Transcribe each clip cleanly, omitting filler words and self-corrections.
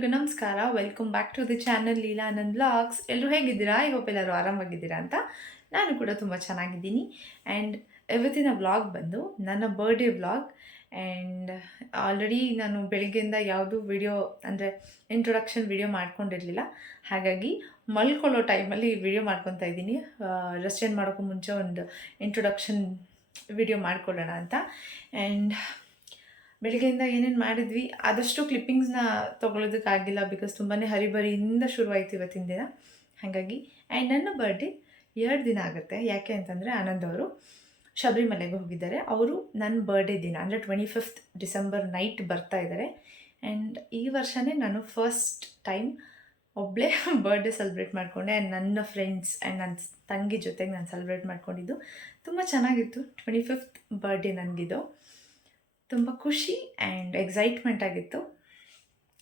ಎಲ್ರಿಗೂ ನಮಸ್ಕಾರ. Welcome back to the channel Leela Anand vlogs. ಎಲ್ಲರೂ ಹೇಗಿದ್ದೀರಾ? ಐ ಹೋಪ್ ಎಲ್ಲರೂ ಆರಾಮಾಗಿದ್ದೀರಾ ಅಂತ. ನಾನು ಕೂಡ ತುಂಬ ಚೆನ್ನಾಗಿದ್ದೀನಿ. ಆ್ಯಂಡ್ ಇವತ್ತಿನ ವ್ಲಾಗ್ ಬಂದು ನನ್ನ ಬರ್ಡೇ ವ್ಲಾಗ್. ಆ್ಯಂಡ್ ಆಲ್ರೆಡಿ ನಾನು ಬೆಳಗ್ಗೆಯಿಂದ ಯಾವುದೂ ವಿಡಿಯೋ ಅಂದರೆ ಇಂಟ್ರೊಡಕ್ಷನ್ ವಿಡಿಯೋ ಮಾಡ್ಕೊಂಡಿರಲಿಲ್ಲ. ಹಾಗಾಗಿ ಮಲ್ಕೊಳ್ಳೋ ಟೈಮಲ್ಲಿ ವಿಡಿಯೋ ಮಾಡ್ಕೊತಾ ಇದ್ದೀನಿ. ರೆಸ್ಟ್ ಏನು ಮಾಡೋಕ್ಕೂ ಮುಂಚೆ ಒಂದು ಇಂಟ್ರೊಡಕ್ಷನ್ ವಿಡಿಯೋ ಮಾಡ್ಕೊಳ್ಳೋಣ ಅಂತ. ಆ್ಯಂಡ್ ಬೆಳಗ್ಗೆಯಿಂದ ಏನೇನು ಮಾಡಿದ್ವಿ ಆದಷ್ಟು ಕ್ಲಿಪ್ಪಿಂಗ್ಸ್ನ ತೊಗೊಳೋದಕ್ಕಾಗಿಲ್ಲ, ಬಿಕಾಸ್ ತುಂಬಾ ಹರಿಬರಿಯಿಂದ ಶುರುವಾಯಿತು ಇವತ್ತಿನ ದಿನ. ಹಾಗಾಗಿ ಆ್ಯಂಡ್ ನನ್ನ ಬರ್ಡೇ 2 ದಿನ ಆಗುತ್ತೆ. ಯಾಕೆ ಅಂತಂದರೆ ಆನಂದ್ ಅವರು ಶಬರಿಮಲೆಗೆ ಹೋಗಿದ್ದಾರೆ. ಅವರು ನನ್ನ ಬರ್ಡೇ ದಿನ ಅಂದರೆ 25th ಡಿಸೆಂಬರ್ ನೈಟ್ ಬರ್ತಾ ಇದ್ದಾರೆ. ಆ್ಯಂಡ್ ಈ ವರ್ಷವೇ ನಾನು ಫಸ್ಟ್ ಟೈಮ್ ಒಬ್ಬಳೇ ಬರ್ಡೇ ಸೆಲೆಬ್ರೇಟ್ ಮಾಡಿಕೊಂಡೆ. ಆ್ಯಂಡ್ ನನ್ನ ಫ್ರೆಂಡ್ಸ್ ಆ್ಯಂಡ್ ನನ್ನ ತಂಗಿ ಜೊತೆಗೆ ನಾನು ಸೆಲೆಬ್ರೇಟ್ ಮಾಡ್ಕೊಂಡಿದ್ದು ತುಂಬ ಚೆನ್ನಾಗಿತ್ತು. 25th ಬರ್ಡೇ ನನಗಿದು ತುಂಬ ಖುಷಿ ಆ್ಯಂಡ್ ಎಕ್ಸೈಟ್ಮೆಂಟ್ ಆಗಿತ್ತು.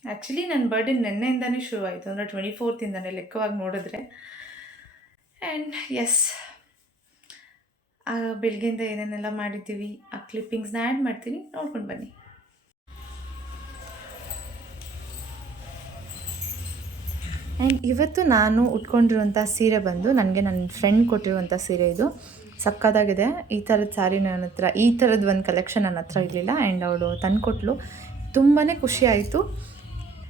ಆ್ಯಕ್ಚುಲಿ ನನ್ನ ಬರ್ಡೇ ನೆನ್ನೆಯಿಂದನೇ ಶುರುವಾಯಿತು, ಅಂದರೆ 24th ಲೆಕ್ಕವಾಗಿ ನೋಡಿದ್ರೆ. ಆ್ಯಂಡ್ ಎಸ್, ಬೆಳಗ್ಗೆಯಿಂದ ಏನೇನೆಲ್ಲ ಮಾಡಿದ್ದೀವಿ ಆ ಕ್ಲಿಪ್ಪಿಂಗ್ಸ್ನ ಆ್ಯಡ್ ಮಾಡ್ತೀನಿ, ನೋಡ್ಕೊಂಡು ಬನ್ನಿ. ಆ್ಯಂಡ್ ಇವತ್ತು ನಾನು ಉಟ್ಕೊಂಡಿರುವಂಥ ಸೀರೆ ಬಂದು ನನಗೆ ನನ್ನ ಫ್ರೆಂಡ್ ಕೊಟ್ಟಿರುವಂಥ ಸೀರೆ. ಇದು ಸಕ್ಕತ್ತಾಗಿದೆ. ಈ ಥರದ ಸ್ಯಾರಿ ನನ್ನ ಹತ್ರ, ಈ ಥರದ್ದು ಒಂದು ಕಲೆಕ್ಷನ್ ನನ್ನ ಹತ್ರ ಇರಲಿಲ್ಲ. ಆ್ಯಂಡ್ ಅವಳು ತಂದುಕೊಟ್ಲು. ತುಂಬಾ ಖುಷಿ ಆಯಿತು.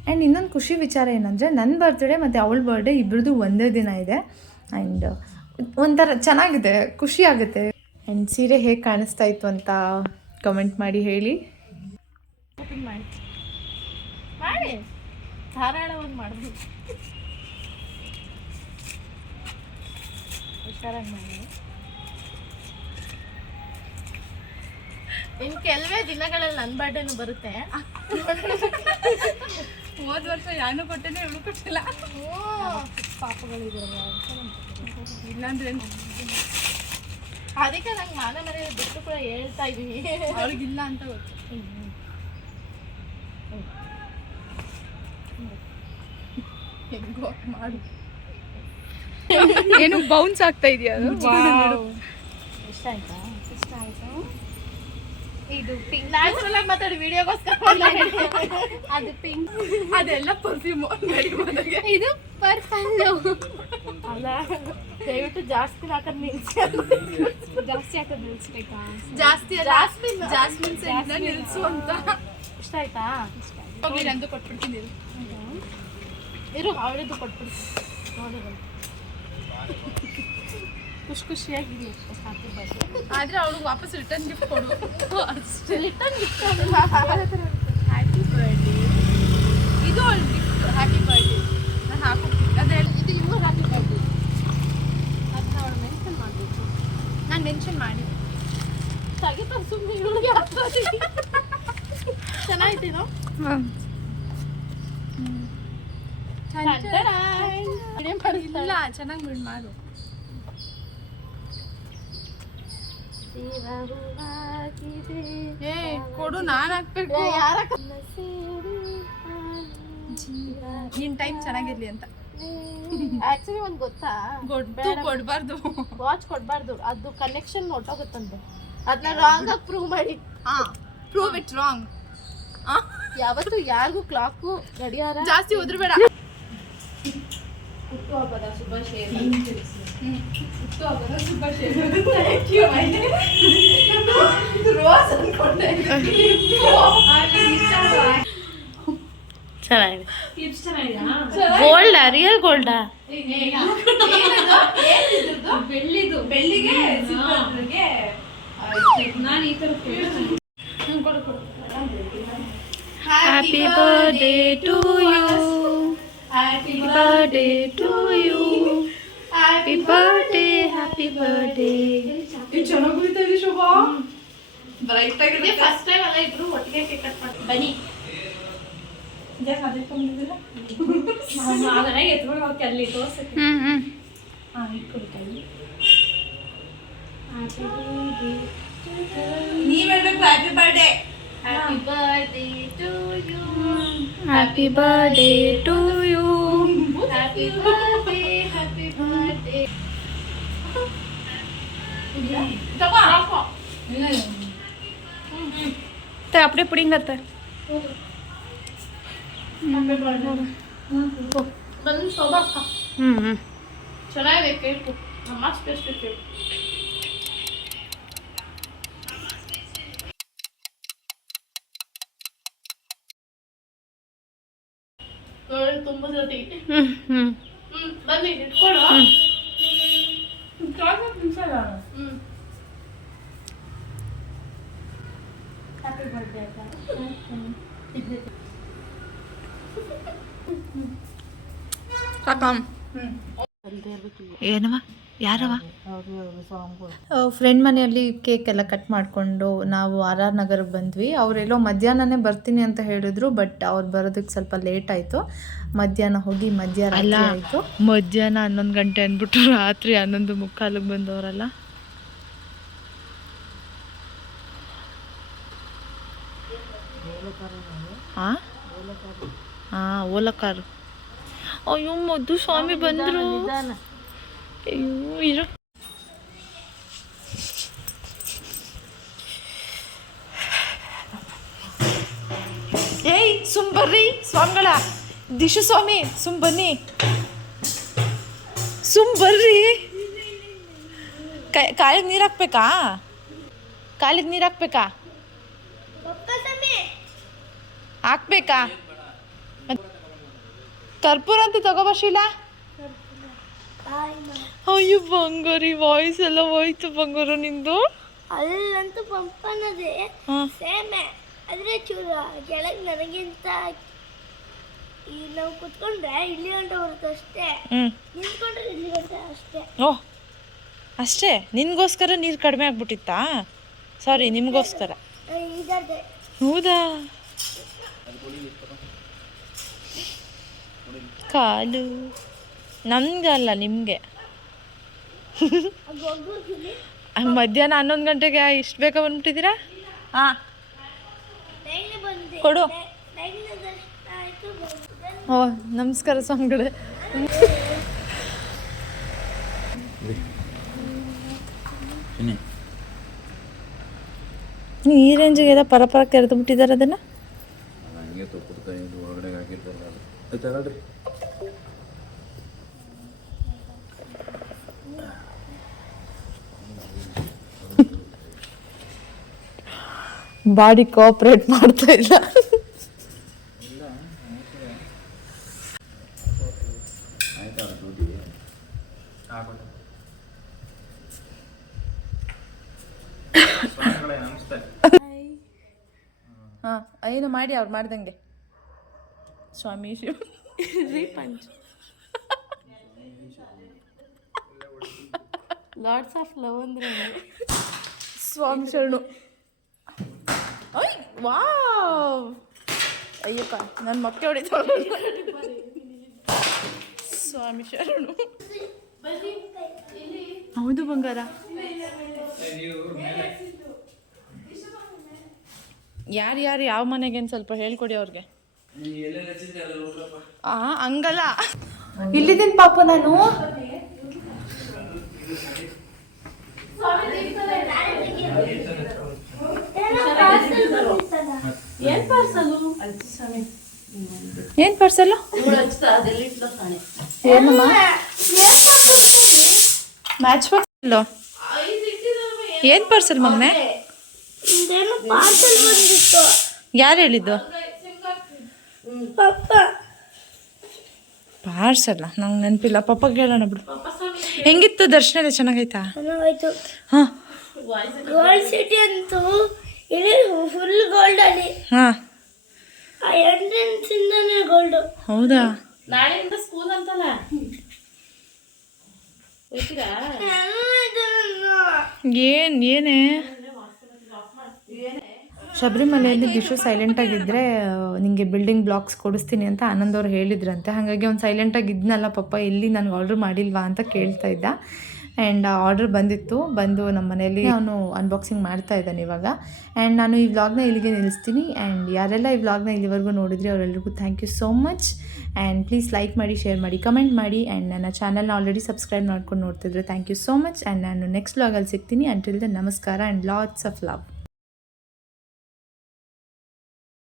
ಆ್ಯಂಡ್ ಇನ್ನೊಂದು ಖುಷಿ ವಿಚಾರ ಏನಂದರೆ ನನ್ನ ಬರ್ತ್ಡೇ ಮತ್ತು ಅವಳ ಬರ್ಡೇ ಇಬ್ಬರದು ಒಂದೇ ದಿನ ಇದೆ. ಆ್ಯಂಡ್ ಒಂಥರ ಚೆನ್ನಾಗಿದೆ, ಖುಷಿ ಆಗುತ್ತೆ. ಆ್ಯಂಡ್ ಸೀರೆ ಹೇಗೆ ಕಾಣಿಸ್ತಾ ಇತ್ತು ಅಂತ ಕಮೆಂಟ್ ಮಾಡಿ ಹೇಳಿ. ಮಾಡಿ ಧಾರಾಳವಾಗಿ ಮಾಡಬೇಕು, ಹುಷಾರಾಗಿ ಮಾಡಿ. ಇನ್ನು ಕೆಲವೇ ದಿನಗಳಲ್ಲಿ ನನ್ನ ಬರ್ಡೇನು ಬರುತ್ತೆ. ಹೋದ ವರ್ಷ ಯಾನು ಕೊಟ್ಟೇನೆ, ಇವಳು ಕೊಟ್ಟಿಲ್ಲ. ಪಾಪಗಳಿದಾರಲ್ಲ, ಇಲ್ಲಾಂದ್ರೆ ಅದಕ್ಕೆ ನಂಗೆ ಮಾನ ಮರ್ಯಾದೆ ಬಿಟ್ಟು ಕೂಡ ಹೇಳ್ತಾ ಇದೀನಿ. ಅವ್ರಿಗಿಲ್ಲ ಅಂತ ಗೊತ್ತು. ಹೆಂಗೋ ಮಾಡು. ಏನು ಬೌನ್ಸ್ ಆಗ್ತಾ ಇದೆಯಾ? ಇಷ್ಟ ಆಯ್ತಾ? ಇಷ್ಟ ಆಯ್ತು. ಇದು ಪಿಂಕ್ ನ್ಯಾಚುರಲ್ ಆಗಿ ಮಾತಾಡಿ ವಿಡಿಯೋಗೋಸ್ಕರ. ಅದು ಪಿಂಕ್, ಅದೆಲ್ಲ ಪರ್ಫ್ಯೂಮ್. ಇದು ಪರ್ಫ್ಯೂಮ್ ಅಲ್ಲ. ದಯವಿಟ್ಟು ಜಾಸ್ತಿ ಹಾಕೋದು ನಿಲ್ಸಿ. ಜಾಸ್ತಿ ಹಾಕೋದು ನಿಲ್ಸ್ಬೇಕಾ? ಜಾಸ್ತಿ ಜಾಸ್ಮಿನ್ ಜಾಸ್ಮಿನ್ ನಿಲ್ಸು ಅಂತ. ಇಷ್ಟ ಆಯ್ತಾ? ಹೋಗಿ ನಂದು ಕೊಟ್ಬಿಡ್ತೀನಿ. ಇರು, ಅವಳಿದ್ದು ಕೊಟ್ಬಿಡ್ತೀನಿ. ನೋಡಿ, ಖುಷಿಯಾಗಿ ಹ್ಯಾಪಿ ಬರ್ಡೇ. ಆದ್ರೆ ಅವಳಿಗೆ ವಾಪಸ್ ರಿಟರ್ನ್ ಗಿಫ್ಟ್ ಕೊಡು ಅಷ್ಟೇ. Return gift happy birthday. ಇದು ಅವಳು ಗಿಫ್ಟ್. ಹ್ಯಾಪಿ ಬರ್ಡೇ ನಾನು ಹಾಕೋಬೇಕು. ಅದೇ ಇದು ಇವ್ರು ಹ್ಯಾಪಿ ಬರ್ಡೇ. ಅದನ್ನ ಅವಳು ಮೆನ್ಷನ್ ಮಾಡಬೇಕು. ನಾನು ಮೆನ್ಷನ್ ಮಾಡಿ ತೆಗಿತಾರೆ ಸುಮ್ಮನೆ. ಇವಳಿಗೆ ಚೆನ್ನಾಗಿತ್ತೇನೋ? ಇಲ್ಲ, ಚೆನ್ನಾಗಿ ಬಿಡು, ಮಾಡು. ಏ ಕೊಡು, ನಾನು ಹಾಕ್ಬೇಕು. ನಿನ್ ಟೈಮ್ ಚೆನ್ನಾಗಿರ್ಲಿ ಅಂತ. ಆಕ್ಚುಲಿ ಒಂದು ಗೊತ್ತಾ, ಕೊಡ್ಬಾರ್ದು. ವಾಚ್ ಕೊಡ್ಬಾರ್ದು, ಅದು ಕನೆಕ್ಷನ್ ಹೊಟ್ಟೋಗುತ್ತಂತೆ. ಅದನ್ನ ರಾಂಗ್ ಆಗಿ ಪ್ರೂವ್ ಮಾಡಿ. Prove it wrong. ಯಾವತ್ತು ಯಾರಿಗೂ ಕ್ಲಾಕು ಗಡಿಯಾರ ಜಾಸ್ತಿ ಉದ್ರಬೇಡ. ಹುಟ್ಟುಹಬ್ಬದ ಶುಭಾಶಯ. ಹುಟ್ಟುಹಬ್ಬದ ಶುಭಾಶಯ. ಚೆನ್ನಾಗಿದೆ. ಗೋಲ್ಡಾ? ರಿಯಲ್ ಗೋಲ್ಡಾ? ಬೆಳ್ಳಿದು. ಬೆಳ್ಳಿಗೆ ನಾನು ಈ ತರ Happy birthday to you. Happy birthday to you. Happy birthday, happy birthday. ಚೆನ್ನಾಗಿ ಕುಡಿತಾ ಇದೆ ಶೋಭಾ. ಬ್ರೈಟ್ ಆಗಿದೆ. ಫಸ್ಟ್ ಟೈಮ್ ಅಲ್ಲ ಇಬ್ರು ಒಟ್ಟಿಗೆ ಕೇಕ್ ಕಟ್ ಮಾಡಿ ಬನ್ನಿ. ಜಾಸ್ತಿ ಅದಕ್ಕೆ ಅದನ್ನ ಎತ್ಕೊಂಡು ಹೋಗಿ ಅಲ್ಲಿ ತೋರಿಸಿ. ಇಟ್ಕೊಡ್ತಾ ನೀವ್ ಹೇಳ್ಬೇಕು happy birthday. Happy birthday to you. Happy birthday to you. Happy birthday, happy birthday. ತಗೋ. அப்படியே பிடிங்கத்த. ಬಂದು ಸೋಬಾಕ ಹ್ಞೂ ಚೆನ್ನಾಗಿದೆ ಕೇಕು ನಮ್ಮ ಸ್ಪೆಷಲ್ ಕೇಕ್ ತುಂಬ ಜೊತೆ ಹ್ಞೂ ಹ್ಞೂ ಬನ್ನಿ ಇಟ್ಕೊಳ್ಳೋ ಹ್ಯಾಪಿ ಬರ್ಡೇ ಏನವ ಯಾರವ ಫ್ರೆಂಡ್ ಮನೆಯಲ್ಲಿ ಕೇಕ್ ಎಲ್ಲ ಕಟ್ ಮಾಡಿಕೊಂಡು ನಾವು ಆರ್ ಆರ್ ನಗರಕ್ಕೆ ಬಂದ್ವಿ. ಅವರೆಲ್ಲೋ ಮಧ್ಯಾಹ್ನನೇ ಬರ್ತೀನಿ ಅಂತ ಹೇಳಿದ್ರು, ಬಟ್ ಅವ್ರು ಬರೋದಕ್ಕೆ ಸ್ವಲ್ಪ ಲೇಟ್ ಆಯಿತು. ಮಧ್ಯಾಹ್ನ ಹೋಗಿ ಮಧ್ಯಾಹ್ನ ಆಯಿತು. ಮಧ್ಯಾಹ್ನ 11 ಗಂಟೆ ಅಂದ್ಬಿಟ್ಟು ರಾತ್ರಿ 11:45 ಬಂದವರಲ್ಲ. ಹಾಂ ಹಾಂ, ಓಲಾ ಕಾರು. ಅಯ್ಯೋ ಮಧು ಸ್ವಾಮಿ ಬಂದರು. ಅಯ್ಯೋ ಇರು. ಏಯ್ ಸುಂಬರ್ರಿ ಸ್ವಾಮಿಗಳ, ದಿಶು ಸ್ವಾಮಿ ಬನ್ನಿ, ಬರ್ರಿ. ಕಾಲಿಗೆ ನೀರು ಹಾಕ್ಬೇಕಾ? ಕಾಲಿಗೆ ನೀರು ಹಾಕ್ಬೇಕಾ? ಹಾಕ್ಬೇಕಾ? ಕರ್ಪೂರ ಅಂತ ತಗೋಬರ್ಶಿಲ್ಲ. ಅಯ್ಯೋ ಬಂಗಾರಿ, ವಾಯ್ಸ್ ಎಲ್ಲ ಹೋಯ್ತು ಬಂಗಾರ ನಿಂದು. ಅಲ್ಲಂತೂ ಪಂಪನದೇ ಸೇಮೆ, ಆದರೆ ಚೂರು ಕೆಳಗೆ ನನಗಿಂತ ಈ ನಾವು ಕುತ್ಕೊಂಡ್ರೆ ಇಲ್ಲಿ ಗಂಟೆ ಬರುತ್ತೆ ಅಷ್ಟೇ, ನಿಂತ್ಕೊಂಡ್ರೆ ಇಲ್ಲಿ ಗಂಟೆ ಅಷ್ಟೇ. ಓಹ್ ಅಷ್ಟೇ? ನಿನ್ಗೋಸ್ಕರ ನೀರು ಕಡಿಮೆ ಆಗ್ಬಿಟ್ಟಿತ್ತಾ? ಸಾರಿ, ನಿಮಗೋಸ್ಕರ. ಇದರದೇ. ಹೌದಾ? ಕಾಲು ನಮ್ಗಲ್ಲ, ನಿಮಗೆ. ಮಧ್ಯಾಹ್ನ 11 ಗಂಟೆಗೆ ಇಷ್ಟು ಬೇಗ ಬಂದ್ಬಿಟ್ಟಿದ್ದೀರಾ? ಹಾಂ ಕೊಡು. ಓ ನಮಸ್ಕಾರ ಸ್ವಾಮಿಗಳೇ. ಈ ರೇಂಜಿಗೆ ಎಲ್ಲ ಪರ ಕೆರೆದು ಬಿಟ್ಟಿದ್ದಾರೆ ಅದನ್ನು. ಬಾಡಿ ಕೋಆಪರೇಟ್ ಮಾಡ್ತಾ ಇಲ್ಲ. ಹಾಂ ಏನು ಮಾಡಿ ಅವ್ರು ಮಾಡ್ದಂಗೆ. ಸ್ವಾಮಿ ಶಿವ ಲಾಟ್ಸ್ ಆಫ್ ಲವ್ ಅಂದ್ರೆ ಸ್ವಾಮಿ ಶರಣು. ಅಯ್ಯ ವಾವ್, ಅಯ್ಯಪ್ಪ ನನ್ನ ಮಕ್ಕೆ ಹೊಡಿತಾಳೆ. ಸ್ವಾಮಿ ಶರಣು. ಹೌದು ಬಂಗಾರ. ಯಾರು ಯಾವ ಮನೆಗೆ ಅಂತ ಸ್ವಲ್ಪ ಹೇಳ್ಕೊಡಿ ಅವ್ರಿಗೆ. ಹಂಗಲ್ಲ, ಇಲ್ಲಿದ್ದೀನಿ ಪಾಪ ನಾನು. ಏನ್ ಪಾರ್ಸಲ್? ಏನಮ್ಮ ಮ್ಯಾಚ್ ಬಾಕ್ಸ್ ಇಲ್ಲೋ? ಏನ್ ಪಾರ್ಸಲ್ ಮಗನೆ? ಯಾರು ಹೇಳಿದ್ದು? ಪಾರ್ಸಲ್ಲ, ನಂಗೆ ನೆನಪಿಲ್ಲ. ಪಪ್ಪ ಕೇಳೋಣ ಬಿಡು. ಹೆಂಗಿತ್ತು ದರ್ಶನ? ಎಲ್ಲ ಚೆನ್ನಾಗೈತಾ? ಹಾಂ ಗೋಲ್ಡ್ ಸಿಟಿ ಅಂತೂ ಇಡೀ ಫುಲ್ ಗೋಲ್ಡ್ ಅಲ್ಲಿ. ಹಾಂ ಆ ಎಂಟ್ರೆನ್ಸ್ ಇಂದಾನೆ ಗೋಲ್ಡ್. ಹೌದಾ? ನಾಳೆಯಿಂದ ಸ್ಕೂಲ್ ಅಂತಲ್ಲ. ಏನೇ ಶಬರಿಮಲೆಯಲ್ಲಿ ದಿಶು ಸೈಲೆಂಟಾಗಿದ್ದರೆ ನಿಮಗೆ ಬಿಲ್ಡಿಂಗ್ ಬ್ಲಾಕ್ಸ್ ಕೊಡಿಸ್ತೀನಿ ಅಂತ ಆನಂದ್ ಅವ್ರು ಹೇಳಿದ್ರಂತೆ. ಹಾಗಾಗಿ ಅವ್ನು ಸೈಲೆಂಟಾಗಿ ಇದ್ನಲ್ಲ ಪಾಪ, ಎಲ್ಲಿ ನನಗೆ ಆರ್ಡ್ರ್ ಮಾಡಿಲ್ವಾ ಅಂತ ಕೇಳ್ತಾ ಇದ್ದ. ಆ್ಯಂಡ್ ಆರ್ಡ್ರ್ ಬಂದು ನಮ್ಮ ಮನೆಯಲ್ಲಿ ಅವನು ಅನ್ಬಾಕ್ಸಿಂಗ್ ಮಾಡ್ತಾ ಇದ್ದಾನೆ ಇವಾಗ. ಆ್ಯಂಡ್ ನಾನು ಈ ವ್ಲಾಗ್ನ ಇಲ್ಲಿಗೆ ನಿಲ್ಲಿಸ್ತೀನಿ. ಆ್ಯಂಡ್ ಯಾರೆಲ್ಲ ಈ ವ್ಲಾಗ್ನ ಇಲ್ಲಿವರೆಗೂ ನೋಡಿದ್ರಿ ಅವರೆಲ್ಲರಿಗೂ thank you so much. And please like ಮಾಡಿ, ಶೇರ್ ಮಾಡಿ, ಕಮೆಂಟ್ ಮಾಡಿ. ಆ್ಯಂಡ್ ನನ್ನ ಚಾನಲ್ನ ಆಲ್ರೆಡಿ ಸಬ್ಸ್ಕ್ರೈಬ್ ಮಾಡ್ಕೊಂಡು ನೋಡ್ತಿದ್ರೆ thank you so much. And ನಾನು ನೆಕ್ಸ್ಟ್ ವ್ಲಾಗಲ್ಲಿ ಸಿಗ್ತೀನಿ. ಅಂಟಿಲ್ ದೆನ್ ನಮಸ್ಕಾರ ಆ್ಯಂಡ್ ಲಾಟ್ಸ್ ಆಫ್ ಲವ್.